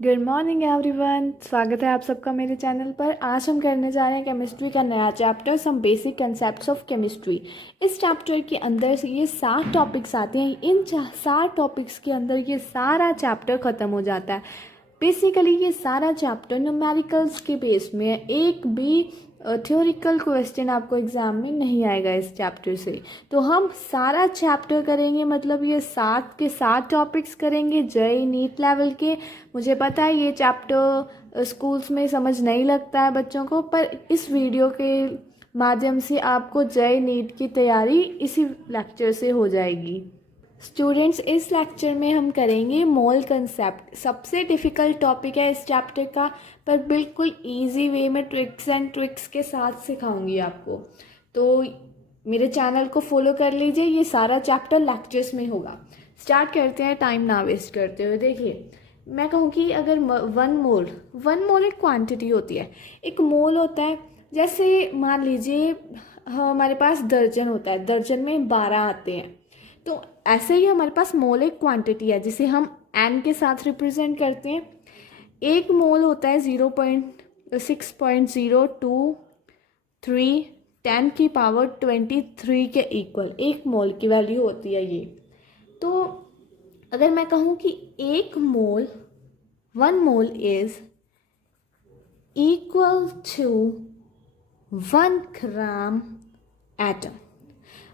Good morning everyone, स्वागत है आप सबका मेरे चैनल पर। आज हम करने जा रहे हैं केमिस्ट्री का नया chapter, some basic concepts of chemistry. इस चैप्टर के अंदर से ये 7 टॉपिक्स आते हैं। इन 7 टॉपिक्स के अंदर ये सारा चैप्टर ख़त्म हो जाता है। बेसिकली ये सारा चैप्टर न्यूमेरिकल्स के बेस में है। एक भी थ्योरिकल क्वेश्चन आपको एग्जाम में नहीं आएगा इस चैप्टर से। तो हम सारा चैप्टर करेंगे, मतलब ये 7 के 7 टॉपिक्स करेंगे जेईई नीट लेवल के। मुझे पता है ये चैप्टर स्कूल्स में समझ नहीं लगता है बच्चों को, पर इस वीडियो के माध्यम से आपको जेईई नीट की तैयारी इसी लेक्चर से हो जाएगी। स्टूडेंट्स, इस लेक्चर में हम करेंगे मोल कंसेप्ट। सबसे डिफ़िकल्ट टॉपिक है इस चैप्टर का, पर बिल्कुल इजी वे में ट्रिक्स एंड ट्रिक्स के साथ सिखाऊंगी आपको। तो मेरे चैनल को फॉलो कर लीजिए, ये सारा चैप्टर लेक्चर्स में होगा। स्टार्ट करते हैं टाइम ना वेस्ट करते हुए। देखिए, मैं कहूँ कि अगर वन मोल एक क्वांटिटी होती है। एक मोल होता है, जैसे मान लीजिए हमारे पास दर्जन होता है, दर्जन में 12 आते हैं। तो ऐसे ही हमारे पास मोल एक क्वांटिटी है जिसे हम एन के साथ रिप्रेजेंट करते हैं। एक मोल होता है 0.6.023 10 की पावर 23 के इक्वल। एक मोल की वैल्यू होती है ये। तो अगर मैं कहूँ कि one mole is equal to 1 gram atom.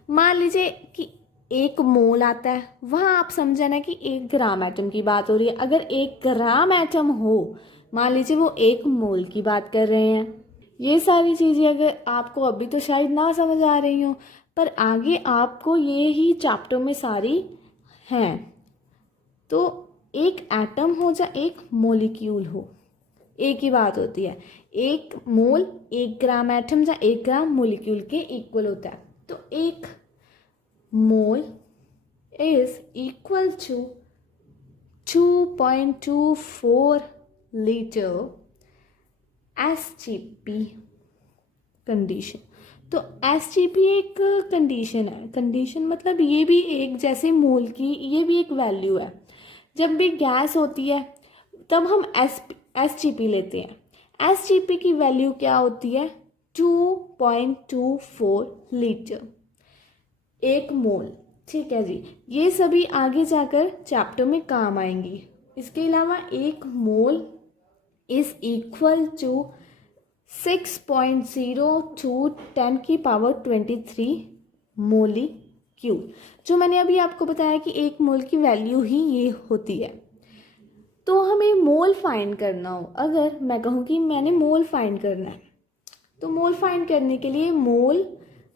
मान लीजिए कि 1 मोल आता है, वहाँ आप समझना कि 1 ग्राम एटम की बात हो रही है। अगर 1 ग्राम एटम हो, मान लीजिए वो 1 मोल की बात कर रहे हैं। ये सारी चीज़ें अगर आपको अभी तो शायद ना समझ आ रही हो, पर आगे आपको ये ही चैप्टर में सारी हैं। तो एक एटम हो या एक मोलिक्यूल हो, एक ही बात होती है। 1 मोल 1 ग्राम एटम या 1 ग्राम मोलिक्यूल के इक्वल होता है। तो एक मोल is equal to 2.24 litre SGP condition. तो SGP एक कंडीशन है। कंडीशन मतलब ये भी एक, जैसे मोल की ये भी एक वैल्यू है। जब भी गैस होती है तब हम SGP लेते हैं। SGP की वैल्यू क्या होती है? 2.24 लीटर एक मोल। ठीक है जी, ये सभी आगे जाकर चैप्टर में काम आएंगी। इसके अलावा एक मोल इज इक्वल टू 6.02 10 की पावर 23 मोलिक्यूल। जो मैंने अभी आपको बताया कि एक मोल की वैल्यू ही ये होती है। तो हमें मोल फाइंड करना हो, अगर मैं कहूँ कि मैंने मोल फाइंड करना है, तो मोल फाइंड करने के लिए मोल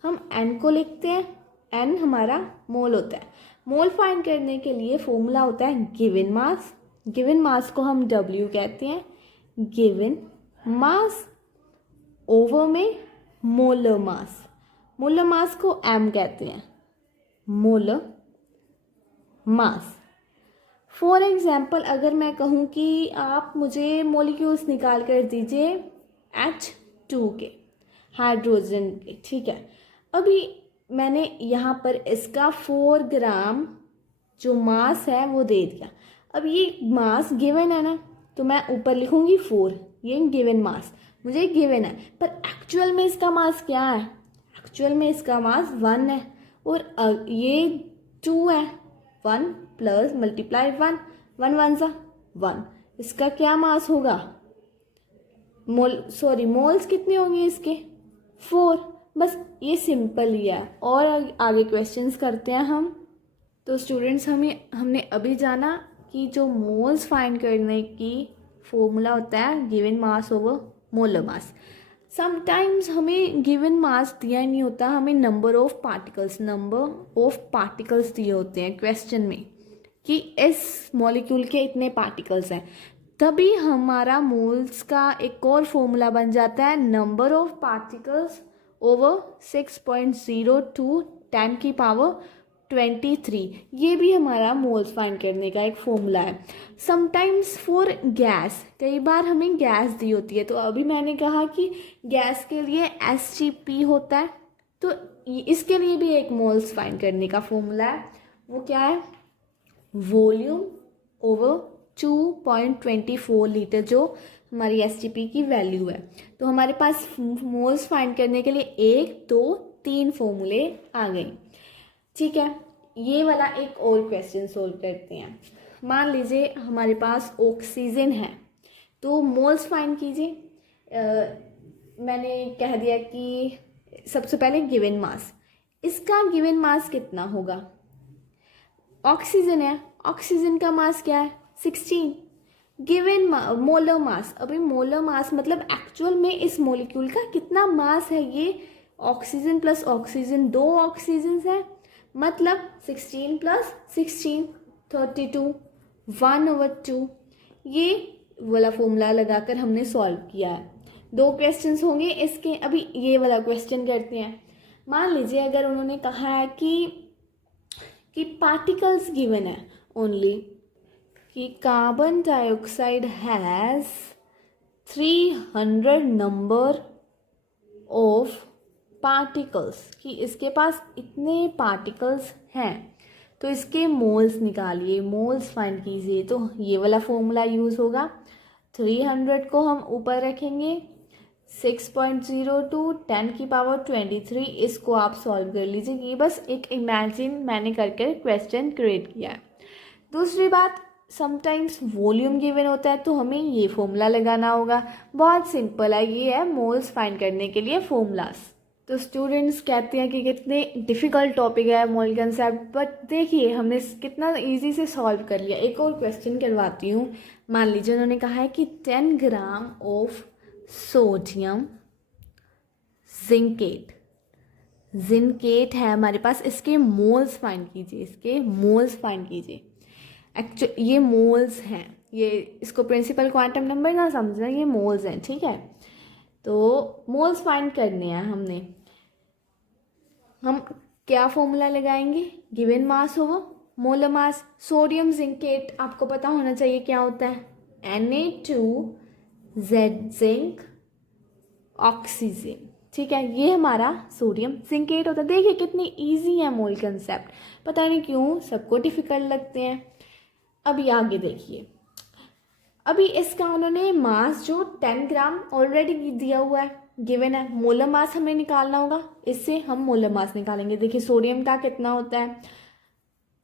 हम एन को लिखते हैं। एन हमारा मोल होता है। मोल फाइंड करने के लिए फॉर्मूला होता है गिवन मास। गिवन मास को हम W कहते हैं। गिवन मास ओवर में मोलर मास। मोलर मास को M कहते हैं। Molar mass. फॉर एग्जाम्पल, अगर मैं कहूँ कि आप मुझे मोलिक्यूल्स निकाल कर दीजिए H2 के, हाइड्रोजन के, ठीक है। अभी मैंने यहाँ पर इसका 4 ग्राम जो मास है वो दे दिया। अब ये मास गिवन है ना, तो मैं ऊपर लिखूँगी 4, ये गिवन मास मुझे गिवन है। पर एक्चुअल में इसका मास क्या है? एक्चुअल में इसका मास 1 है, और ये 2 है। 1 प्लस मल्टीप्लाई 1, 1 1 सा 1। इसका क्या मास होगा? मोल्स कितने होंगे इसके? 4। बस ये सिंपल ही है। और आगे क्वेश्चंस करते हैं हम। तो स्टूडेंट्स, हमने अभी जाना कि जो मोल्स फाइंड करने की फॉर्मूला होता है given mass over molar mass. Sometimes हमें गिवन मास दिया ही नहीं होता, हमें नंबर ऑफ पार्टिकल्स दिए होते हैं क्वेश्चन में कि इस मॉलिक्यूल के इतने पार्टिकल्स हैं। तभी हमारा मोल्स का एक और फॉर्मूला बन जाता है नंबर ऑफ पार्टिकल्स ओवर 6.02 10 की पावर 23। ये भी हमारा मोल्स फाइंड करने का एक फॉर्मूला है। समटाइम्स फॉर गैस, कई बार हमें गैस दी होती है। तो अभी मैंने कहा कि गैस के लिए SGP होता है, तो इसके लिए भी एक मोल्स फाइंड करने का फॉर्मूला है। वो क्या है? वॉल्यूम ओवर 2.24 लीटर जो हमारी एसटीपी की वैल्यू है। तो हमारे पास मोल्स फाइंड करने के लिए 1, 2, 3 फॉर्मूले आ गए। ठीक है, ये वाला एक और क्वेश्चन सोल्व करते हैं। मान लीजिए हमारे पास ऑक्सीजन है, तो मोल्स फाइंड कीजिए। मैंने कह दिया कि सबसे पहले गिवन मास, इसका गिवन मास कितना होगा? ऑक्सीजन है, ऑक्सीजन का मास क्या है? 16। गिवन मोलर मास, अभी मोलर मास मतलब एक्चुअल में इस मॉलिक्यूल का कितना मास है। ये ऑक्सीजन प्लस ऑक्सीजन, 2 ऑक्सीजन है, मतलब 16 प्लस 16 32, 1/2। ये वाला फॉर्मूला लगाकर हमने सॉल्व किया है। 2 क्वेश्चंस होंगे इसके। अभी ये वाला क्वेश्चन करते हैं। मान लीजिए अगर उन्होंने कहा है कि पार्टिकल्स गिवन है ओनली, कि carbon dioxide has 300 number of particles, कि इसके पास इतने पार्टिकल्स हैं, तो इसके मोल्स निकालिए, मोल्स फाइंड कीजिए। तो ये वाला फॉर्मूला यूज़ होगा। 300 को हम ऊपर रखेंगे, 6.02 10⁻23, इसको आप सॉल्व कर लीजिए। ये बस एक इमेजिन मैंने करके क्वेश्चन क्रिएट किया है। दूसरी बात, समटाइम्स वॉल्यूम गिवन होता है तो हमें ये फॉर्मूला लगाना होगा। बहुत सिंपल है, ये है मोल्स फाइंड करने के लिए फॉर्मूलाज। तो स्टूडेंट्स कहते हैं कि कितने डिफ़िकल्ट टॉपिक है मोल कंसेप्ट, बट देखिए हमने कितना इजी से सॉल्व कर लिया। एक और क्वेश्चन करवाती हूँ। मान लीजिए उन्होंने कहा है कि 10 gram of sodium zincate, zincate है हमारे पास, इसके मोल्स फाइंड कीजिए, इसके मोल्स फाइंड कीजिए। एक्चुअली ये मोल्स हैं, ये इसको प्रिंसिपल क्वांटम नंबर ना समझना, ये मोल्स हैं। ठीक है, तो मोल्स फाइंड करने हैं हमने। हम क्या फॉर्मूला लगाएंगे? गिवन मास होगा मोलर मास। सोडियम जिंकेट आपको पता होना चाहिए क्या होता है, Na2Z जिंक ऑक्सीजन। ठीक है, ये हमारा सोडियम जिंकेट होता है। देखिए कितनी इजी है मोल कंसेप्ट, पता नहीं क्यों सबको डिफिकल्ट लगते हैं। अभी आगे देखिए, अभी इसका उन्होंने मास जो 10 ग्राम ऑलरेडी दिया हुआ है, गिवन है। मोलर मास हमें निकालना होगा, इससे हम मोलर मास निकालेंगे। देखिए सोडियम का कितना होता है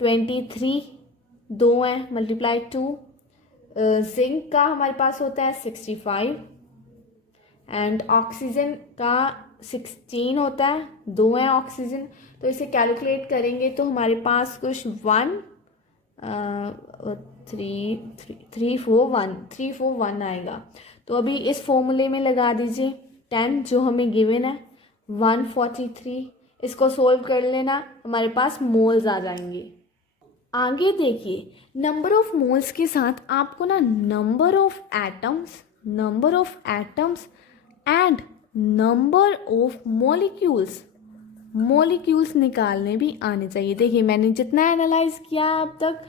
23, 2 है मल्टीप्लाई 2। जिंक का हमारे पास होता है 65 एंड ऑक्सीजन का 16 होता है, 2 है ऑक्सीजन। तो इसे कैलकुलेट करेंगे तो हमारे पास कुछ 341 आएगा। तो अभी इस फॉर्मूले में लगा दीजिए 10 जो हमें गिवन है, 143। इसको सोल्व कर लेना, हमारे पास मोल्स आ जाएंगे। आगे देखिए, नंबर ऑफ मोल्स के साथ आपको ना number of atoms and number of molecules निकालने भी आने चाहिए। देखिए मैंने जितना एनालाइज किया अब तक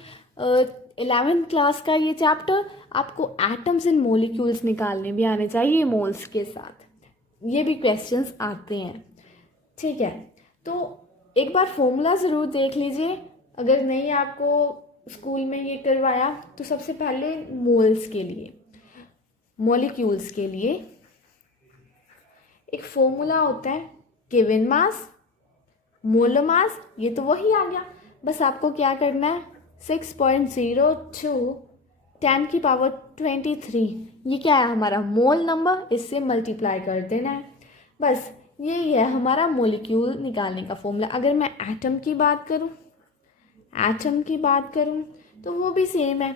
11th क्लास का ये चैप्टर, आपको एटम्स एंड मॉलिक्यूल्स निकालने भी आने चाहिए मोल्स के साथ। ये भी क्वेश्चंस आते हैं। ठीक है, तो एक बार फॉर्मूला ज़रूर देख लीजिए, अगर नहीं आपको स्कूल में ये करवाया तो। सबसे पहले मोल्स के लिए, मॉलिक्यूल्स के लिए एक फॉर्मूला होता है, गिवन मास, मोलर मास, ये तो वही आ गया। बस आपको क्या करना है, 6.02 10⁻23, ये क्या है हमारा मोल नंबर, इससे मल्टीप्लाई कर देना है। बस यही है हमारा मॉलिक्यूल निकालने का फॉर्मूला। अगर मैं एटम की बात करूं तो वो भी सेम है,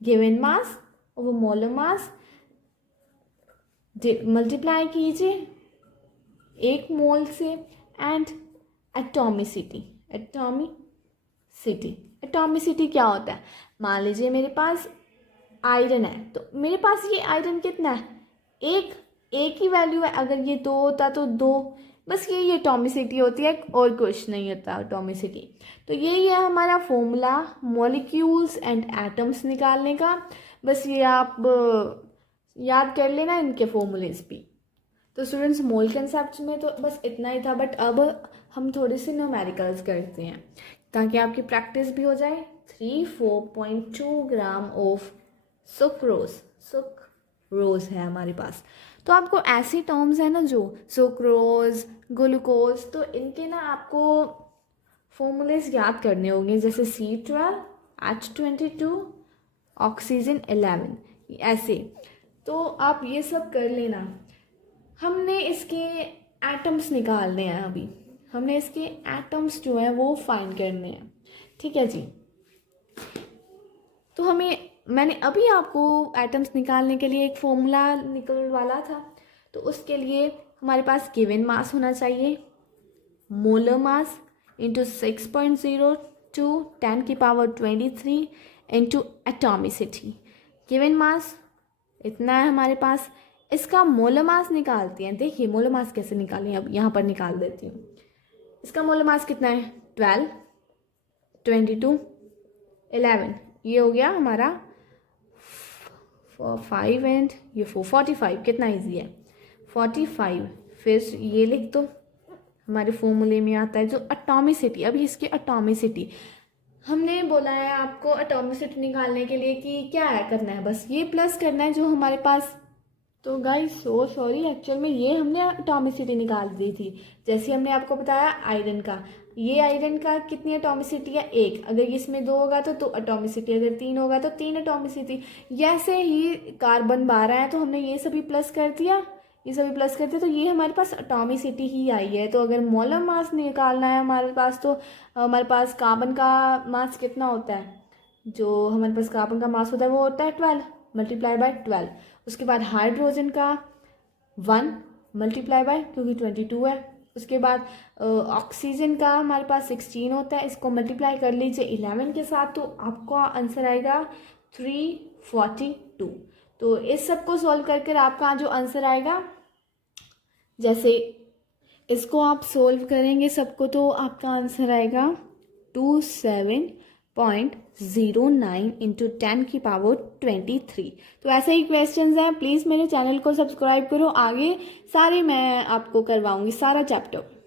गिवन मास और वो मोलर मास मल्टीप्लाई कीजिए 1 मोल से एंड एटॉमिसिटी क्या होता है? मान लीजिए मेरे पास आयरन है, तो मेरे पास ये आयरन कितना है, एक ही वैल्यू है। अगर ये 2 होता तो 2, बस ये एटॉमिसिटी होती है, और कुछ नहीं होता एटॉमिसिटी। तो यही है हमारा फॉर्मूला मॉलिक्यूल्स एंड एटम्स निकालने का। बस ये आप याद कर लेना इनके फॉर्मूलेस भी। तो स्टूडेंट्स मोल कंसेप्ट में तो बस इतना ही था, बट अब हम थोड़े से न्यूमेरिकल्स करते हैं ताकि आपकी प्रैक्टिस भी हो जाए। 34.2 ग्राम ऑफ सुक्रोज है हमारे पास। तो आपको ऐसी टर्म्स है ना जो सुक्रोज, ग्लूकोज, तो इनके ना आपको फॉर्मूलेस याद करने होंगे, जैसे C12, H22, ऑक्सीजन 11, ऐसे। तो आप ये सब कर लेना। हमने इसके एटम्स निकालने हैं, अभी हमने इसके एटम्स जो हैं वो फाइंड करने हैं, ठीक है जी। तो मैंने अभी आपको एटम्स निकालने के लिए एक फॉर्मूला निकलवाला था। तो उसके लिए हमारे पास गिवन मास होना चाहिए, molar mass into 6.02 10⁻23 into atomicity. Given mass इतना है हमारे पास। इसका मोलर मास निकालते हैं। देखिए मोलर मास कैसे निकालें, अब यहाँ पर निकाल देती हूँ। इसका मोलर मास कितना है, 12, 22, 11, ये हो गया हमारा 5 एंड ये 4, 45। कितना इजी है 45। फिर ये लिख दो, हमारे फॉर्मूले में आता है जो एटॉमिसिटी। अभी इसकी एटॉमिसिटी हमने बोला है आपको एटॉमिसिटी निकालने के लिए कि क्या है करना है, बस ये प्लस करना है जो हमारे पास। तो गाइस सो सॉरी, एक्चुअल में ये हमने एटॉमिसिटी निकाल दी थी। जैसे हमने आपको बताया आयरन का, ये आयरन का कितनी एटॉमिसिटी है, 1। अगर इसमें 2 होगा तो 2 एटॉमिसिटी, अगर 3 होगा तो 3 एटॉमिसिटी। जैसे ही कार्बन 12 है तो हमने ये सभी प्लस कर दिया, ये सभी प्लस कर दिया, तो ये हमारे पास एटॉमिसिटी ही आई है। तो अगर मोलर मास निकालना है हमारे पास, तो हमारे पास कार्बन का मास कितना होता है, जो हमारे पास कार्बन का मास होता है वो होता है 12 मल्टीप्लाई बाय 12। उसके बाद हाइड्रोजन का 1 मल्टीप्लाई बाय, क्योंकि 22 है। उसके बाद ऑक्सीजन का हमारे पास 16 होता है, इसको मल्टीप्लाई कर लीजिए 11 के साथ, तो आपको आंसर आएगा 342। तो इस सब को सॉल्व करके आपका जो आंसर आएगा, जैसे इसको आप सॉल्व करेंगे सबको, तो आपका आंसर आएगा 27.09 इंटू 10⁻23। तो ऐसे ही क्वेश्चंस हैं। प्लीज़ मेरे चैनल को सब्सक्राइब करो, आगे सारे मैं आपको करवाऊंगी, सारा चैप्टर।